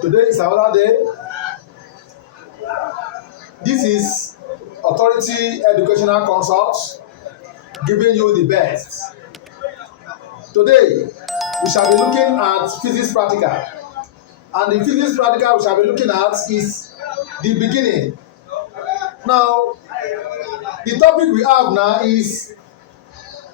Today is another day. This is Authority Educational Consult giving you the best. Today, we shall be looking at physics practical. And the physics practical we shall be looking at is the beginning. Now, the topic we have now is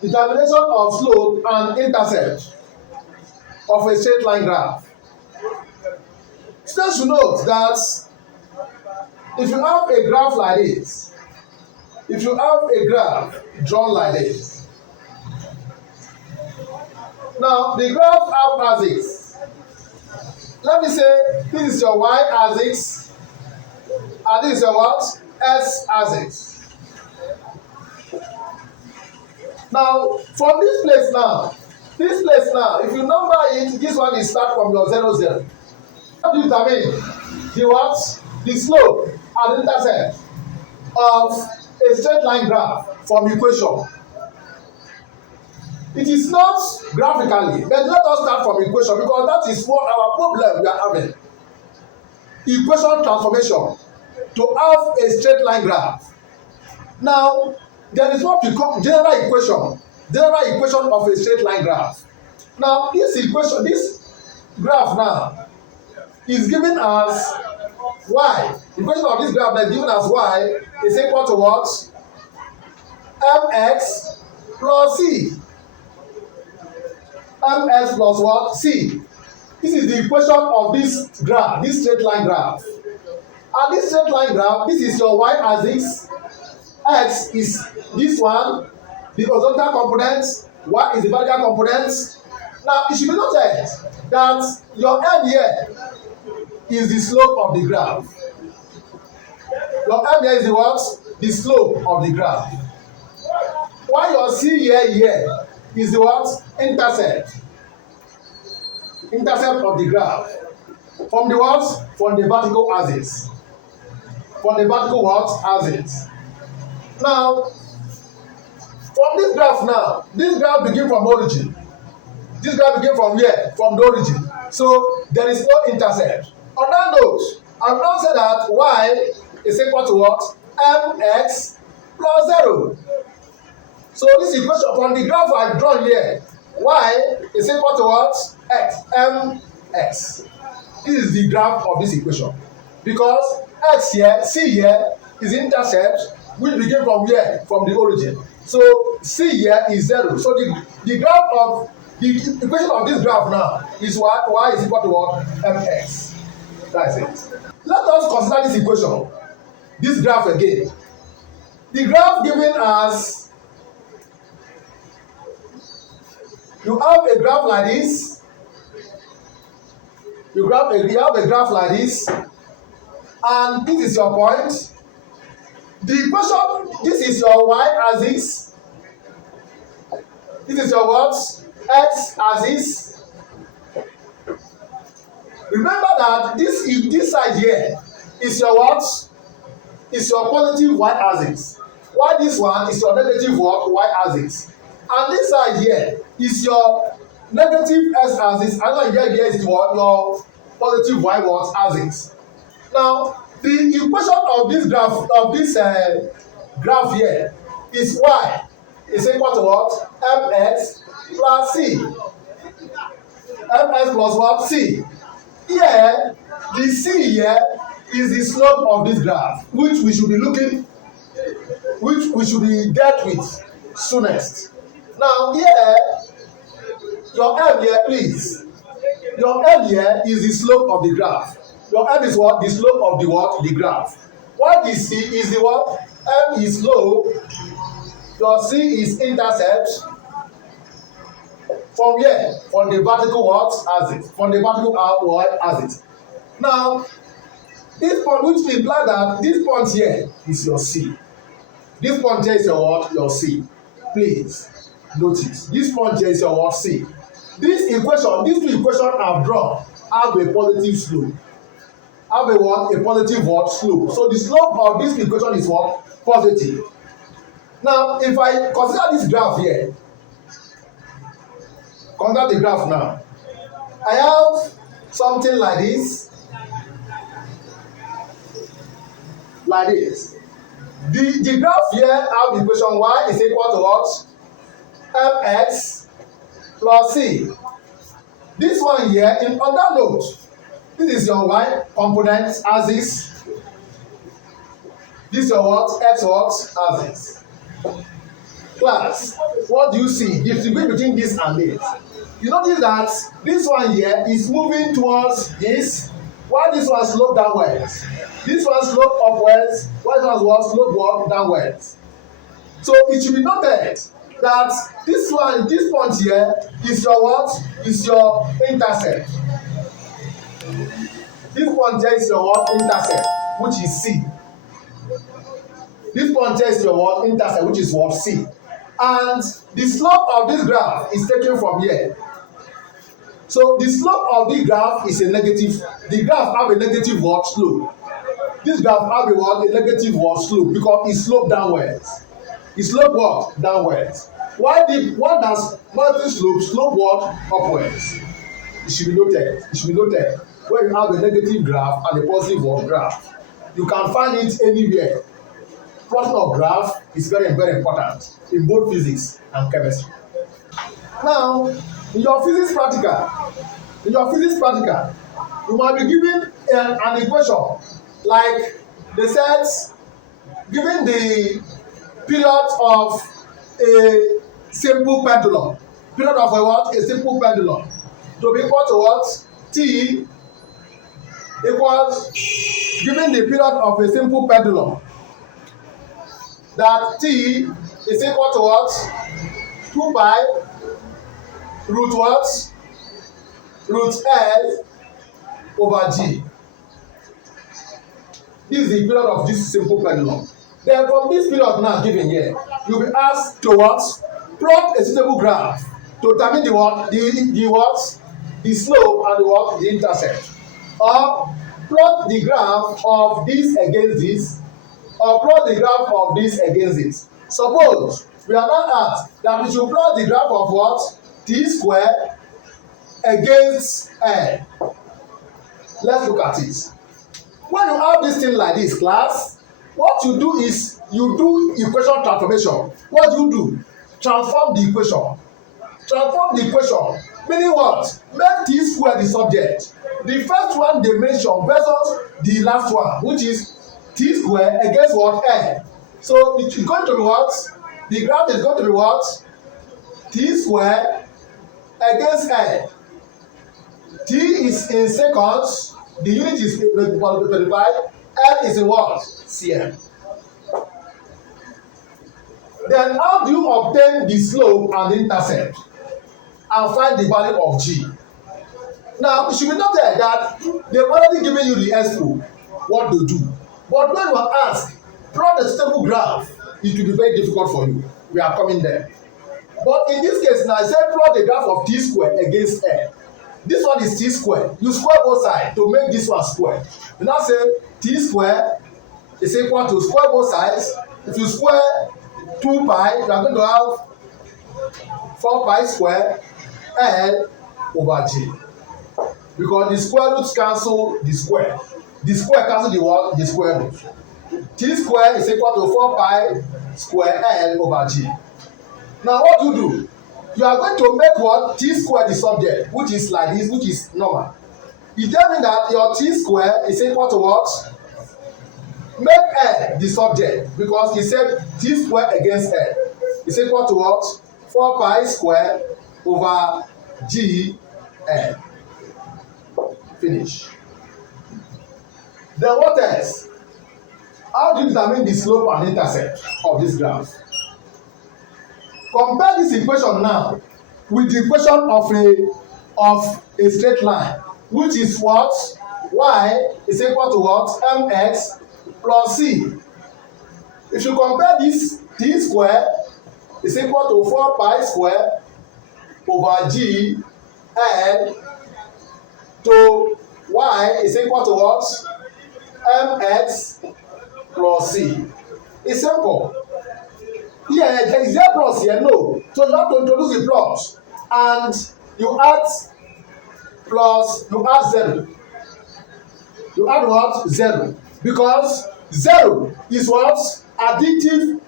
determination of slope and intercept of a straight line graph. Students should note that if you have a graph like this, if you have a graph drawn like this, now the graph have axis. Let me say this is your y-axis and this is your what? S-axis. Now from this place now, if you number it, this one is start from your 0, 0. How do you determine the what? The slope and intercept of a straight line graph from equation. It is not graphically, but let us start from equation because that is what our problem we are having. Equation transformation to have a straight line graph. Now, there is what we call general equation of a straight line graph. Now, this graph now is given as y. The equation of this graph is given as y is equal to what? Mx plus c. Ms plus what? C. This is the equation of this graph, this straight line graph. And this straight line graph, this is your y-axis. X is this one, the horizontal component. Y is the vertical component. Now, it should be noted that your M here is the slope of the graph. Your M here is the what? The slope of the graph. While your C here is the what? Intercept. Intercept of the graph. From the what? From the vertical axis. From the vertical what? Axis. Now, from this graph now, this graph begins from origin. This graph begins from where? From the origin. So, there is no intercept. On that note, I will now say that y is equal to what? Mx plus 0. So this equation from the graph I have drawn here, y is equal to what? X, mx. This is the graph of this equation. Because x here, c here is intercept, which begin from where? From the origin. So c here is 0. So the graph of the equation of this graph now is what? Y is equal to what? Mx. That's it. Let us consider this equation, this graph again. The graph given as, you have a graph like this. You have a graph like this, and this is your point. The equation, this is your y-axis. This is your what? X-axis. Remember that this side here is your what? Is your positive y-axis. While this one is your negative what? Y-axis. And this side here is your negative x-axis. And here is what? Your positive y what? Axis. Now, the equation of this graph here is y is equal to what? Mx plus c. Mx plus what? C. Here, the c here is the slope of this graph, which we should be dealt with soonest. Now here, your m here, please. Your m here is the slope of the graph. Your m is what? The slope of the what? The graph. What the c is the what? M is slope. Your c is intercept. From where? From the vertical what? Axis. From the vertical what? Axis. Now, this point, which implies that this point here is your C. This point here is your what? Your C. Please notice. This point here is your what? C. This equation, these two equations I've drawn have a positive slope. Have a what? A positive what? Slope. So the slope of this equation is what? Positive. Now, if I consider this graph here, consider the graph now. I have something like this, The graph here have the equation y is equal to what? Mx plus c. This one here in other note, this is your y component as this. This is your what? X what? As this. Class, what do you see? The difference between this and this. You notice that this one here is moving towards this, while this one slope downwards. This one slope upwards, while this one what? Slope downwards. So it should be noted that this point here is your what? Is your intercept. This point here is your what? Intercept, which is C. This point here is your what? Intercept, which is what? C. And the slope of this graph is taken from here. So the slope of the graph is a negative. The graph have a negative what? Slope. This graph have a what? A negative what? Slope, because it slope downwards. It slope what? Downwards. Why the one that's multi slope what? Upwards. It should be noted. It should be noted. When you have a negative graph and a positive what? Graph, you can find it anywhere. Plotting of graph is very important in both physics and chemistry. Now, in your physics practical, you might be given an equation like they said, given the period of a simple pendulum, period of a what? A simple pendulum to be equal to what? T equals, given the period of a simple pendulum, that T is equal to what? 2 pi root what? Root L over G. This is the period of this simple pendulum. Then from this period now given here, you'll be asked to what? Plot a suitable graph to determine the what? The what? The slope and the what? The intercept. Or plot the graph of this against this, or plot the graph of this against this. Suppose we are now asked that we should plot the graph of what? T square against L. Let's look at it. When you have this thing like this, class, what you do is you do equation transformation. What do you do? Transform the equation. Transform the equation. Meaning what? Make T square the subject. The first one dimension versus the last one, which is T square against what? L. So it is going to be what? The graph is going to be what? T square against L. T is in seconds. The unit is 25. L is in what? cm. Then how do you obtain the slope and the intercept and find the value of G? Now, it should be noted that they've already given you the expo, what to do. But when you are asked, plot a stable graph, it will be very difficult for you. We are coming there. But in this case, now I said plot the graph of T square against L. This one is T square. You square both sides to make this one square. You now say T square is equal to square both sides. If you square 2 pi, you are going to have 4 pi square L over G. Because the square roots cancel the square. The square cancel the what? The square root. T square is equal to 4 pi square L over G. Now what do you do? You are going to make what? T square the subject, which is like this, which is normal. You tell me that your T square is equal to what? Make L the subject, because he said T square against L is equal to what? 4 pi square over G L. Finish. Then what else? How do you determine the slope and intercept of this graph? Compare this equation now with the equation of a straight line, which is what? Y is equal to what? Mx plus c. If you compare this, T square is equal to 4 pi square over G L to y is equal to what? Mx plus c. It's simple. Here, there is a plus here, no. So you have to introduce the plus. And you add plus you add 0. You add what? 0. Because 0 is what? Additive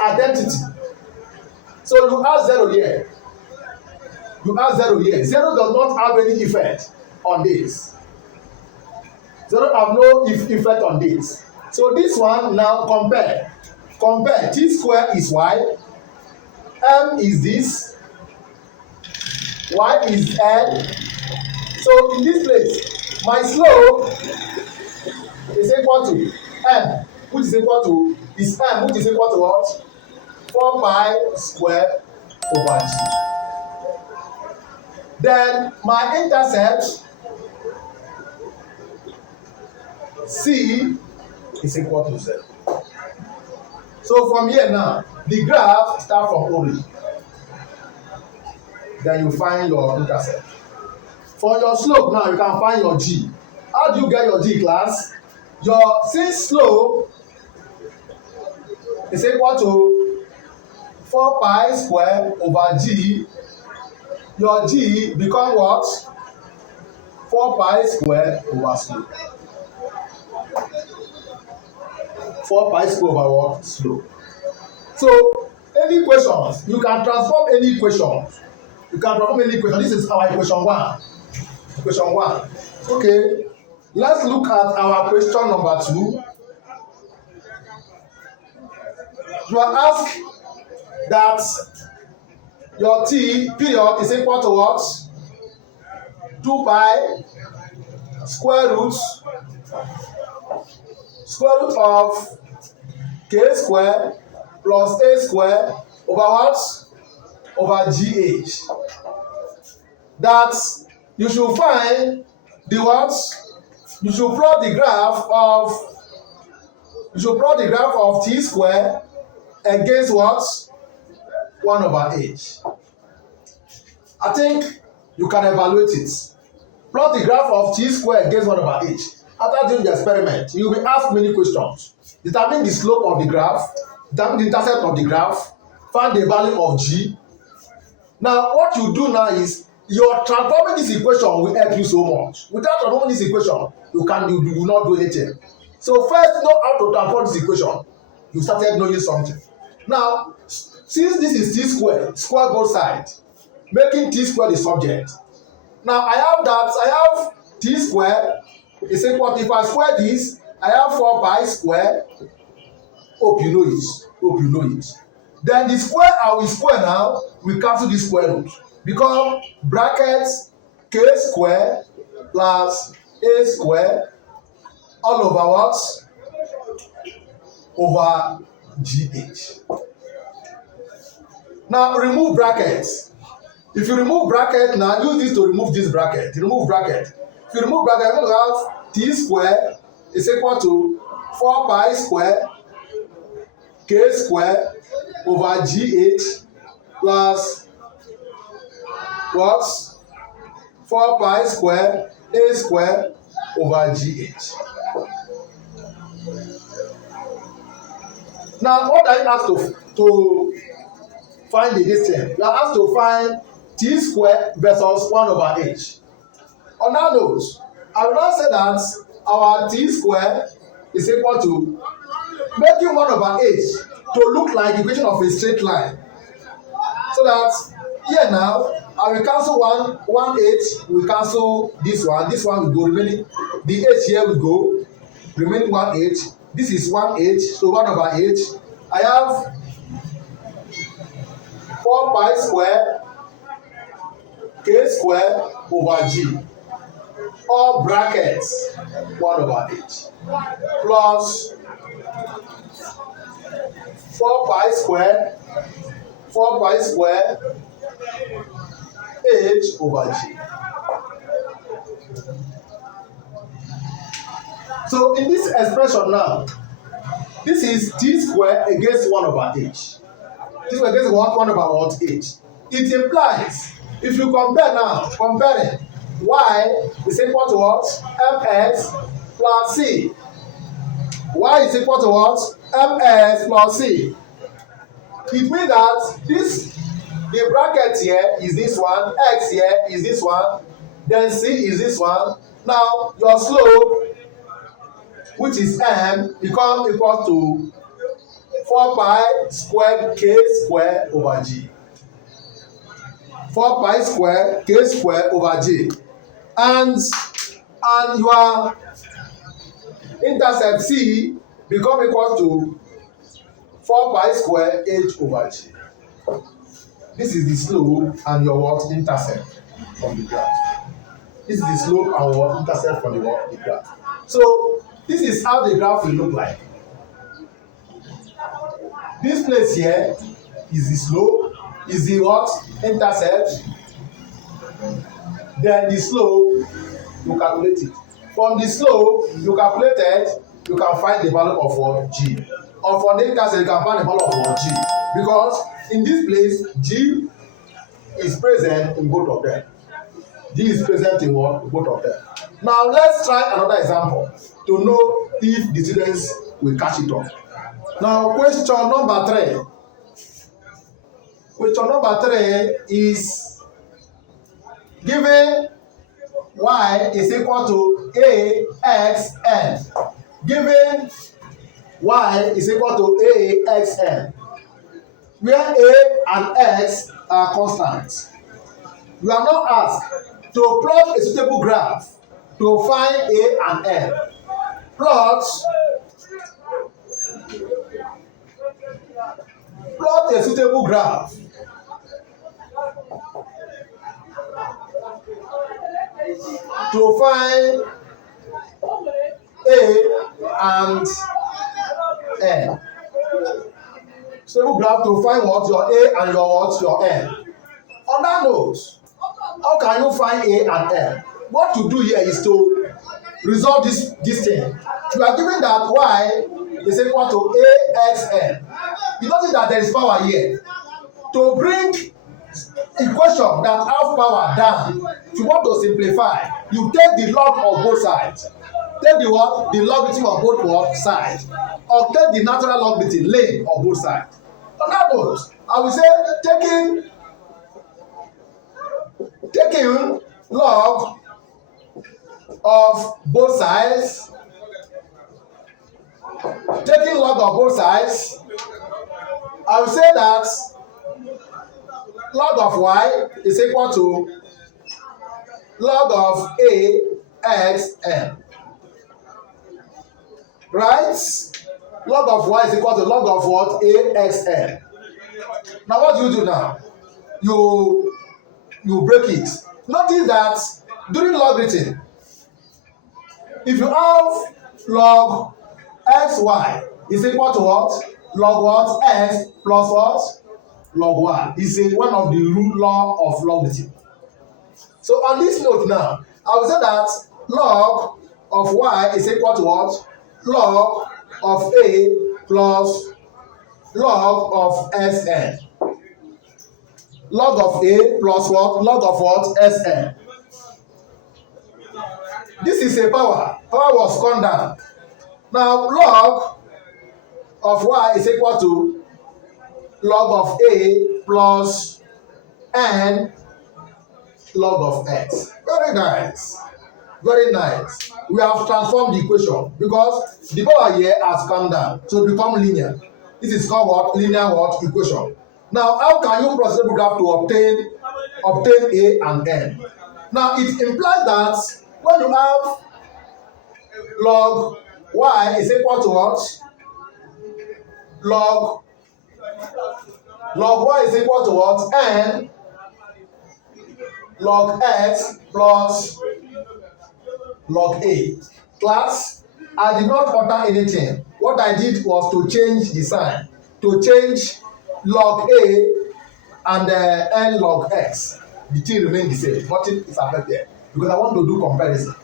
identity. So you add 0 here. You add 0 here. 0 does not have any effect on this. 0 have no effect on this. So this one now compare. Compare. T square is y. M is this. Y is L. So in this place, my slope is equal to M, which is equal to M, which is equal to what? 4 pi square over G. Then my intercept C is equal to 0. So from here now, the graph starts from origin. Then you find your intercept. For your slope now, you can find your G. How do you get your G, class? Since slope is equal to 4 pi square over G, your G become what? 4 pi square over slope. 4 pi square over what? Slope. So, any questions, you can transform any equation. You can transform any equation. This is our equation 1. Question 1. Okay, let's look at our question number 2. You are asked that your T period is equal to what? 2 pi square root of k square plus a square over what? Over gh. That you should find the what? You should plot the graph of t square against what? 1 over h. I think you can evaluate it. Plot the graph of t square against 1 over h. After doing the experiment, you will be asked many questions. Determine the slope of the graph, determine the intercept of the graph, find the value of g. Now, what you do now is your transforming this equation will help you so much. Without transforming this equation, you will not do anything. So first, know how to transform this equation. You started knowing something. Now, since this is t square, square both sides, making t square the subject. Now I have t square is equal to, if I square this, I have 4 pi square. Hope you know it. Then the square I will square now, we cancel this square root. Become brackets k square plus a square all over what? Over gh. Now remove brackets. If you remove bracket now, use this to remove this bracket. Remove bracket. If you remove bracket, you're going to have t square is equal to 4 pi square k square over gh plus what? 4 pi square a square over gh. Now, what are you asked to find the distance? You are asked to find t square versus 1 over h. On our notes, I will now say that our t square is equal to making 1 over h to look like the equation of a straight line. So that here now, I will cancel 1 h, we cancel this one will go remaining, the h here will go, remaining 1 h, this is 1 h, so 1 over h, I have 4 pi square k square over g, all brackets 1 over h, plus 4 pi square h over g. So in this expression now, this is t square against 1 over h. T square against 1 over what? H. It implies, if you compare now, comparing y is equal to what? Ms plus c. Y is equal to what? Ms plus c. It means that the bracket here is this one, x here is this one, then C is this one. Now your slope, which is m, become equal to 4 pi squared k square over g. 4 pi square k square over g. And your intercept C become equal to 4 pi square h over g. This is the slope and your what? Intercept from the graph. This is the slope and what? Intercept from the what? The graph. So this is how the graph will look like. This place here is the slope, is the what? Intercept. Then the slope, you calculate it. From the slope, you calculate it, you can find the value of what? G. Or for the intercept, you can find the value of what? G. Because in this place, G is present in both of them. G is present in what? Both of them. Now let's try another example to know if the students will catch it up. Now question number 3. Question number 3 is given y is equal to axn. Given y is equal to axn, where a and x are constants. We are now asked to plot a suitable graph to find a and n. Plot a suitable graph to find a and n. Suitable graph to find what? Your a and your what? Your n. On that note, how can you find a and n? What you do here is to resolve this thing. You are given that y is equal to axn. You notice that there is power here. To bring equation that have power down, if you want to simplify, you take the log of both sides. Take the what? The logarithm of both what? Sides. Or take the natural logarithm length of both sides. On that note, I will say taking log of both sides, taking log of both sides, I will say that log of y is equal to log of a x n. Right? Log of y is equal to log of what? A x n. Now what do you do now? You break it. Notice that during logarithm, if you have log xy is equal to what? Log what? X plus what? Log y. Is one of the root law of logarithm. So on this note now, I will say that log of y is equal to what? Log of a plus log of Sn. Log of a plus what? Log of what? Sn. This is a power. Power was gone down. Now log of y is equal to log of a plus n log of x. Very nice. Very nice. We have transformed the equation because the power here has come down, so it become linear. This is called what? Linear what? Equation. Now, how can you process the graph to obtain a and n? Now, it implies that when you have log y is equal to what? Log y is equal to what? N log x plus log a. Class, I did not alter anything. What I did was to change the sign, to change log a and n log x. The thing remains the same. Nothing is affected because I want to do comparison.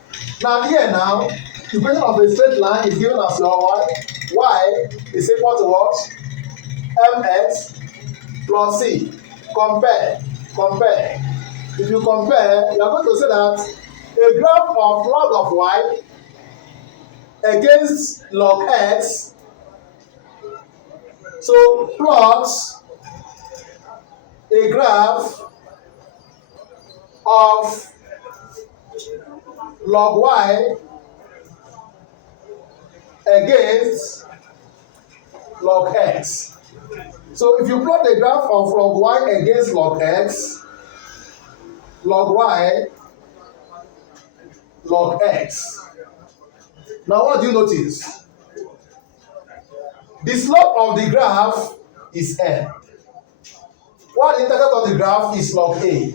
Now here now, the equation of a straight line is given as your y. Y is equal to what? Mx plus c. Compare. If you compare, you are going to say that a graph of log of y against log x. So plot a graph of log y against log x. So if you plot the graph of log y against log x, log y, log x. Now what do you notice? The slope of the graph is n. What the intercept of the graph is log a.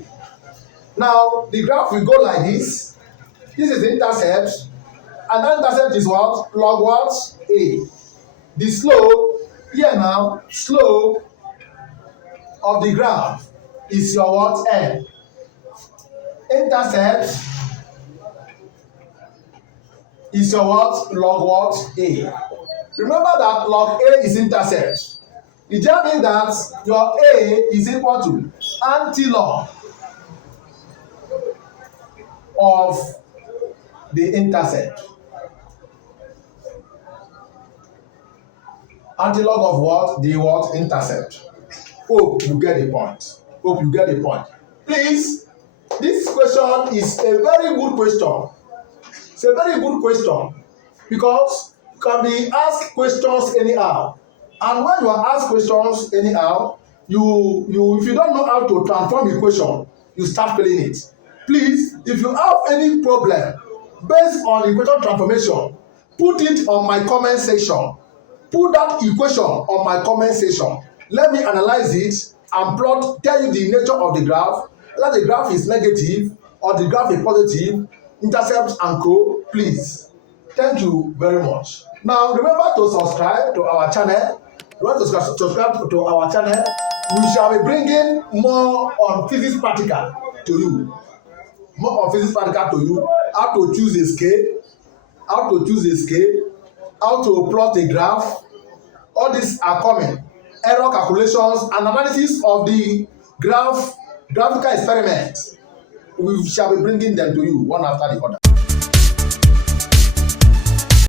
Now the graph will go like this. This is the intercept, and that intercept is what? Log what? A. The slope, here now, slope of the graph is your what? N. Intercept is your what? Log what? A. Remember that log A is intercept. It just means that your A is equal to antilog of the intercept. Antilog of what? The what? Intercept. Hope you get the point. Hope you get the point. Please, this question is a very good question. It's a very good question because you can be asked questions anyhow. And when you are asked questions anyhow, you if you don't know how to transform the question, you start failing it. Please, if you have any problem based on equation transformation, put it on my comment section. Put that equation on my comment section. Let me analyze it and tell you the nature of the graph, whether the graph is negative or the graph is positive, intercept and co. Please. Thank you very much. Now remember to subscribe to our channel. Remember to subscribe to our channel. We shall be bringing more on physics practical to you. More on physics practical to you. How to choose a scale, how to plot a graph. All these are coming. Error calculations and analysis of the graphical experiment. We shall be bringing them to you one after the other.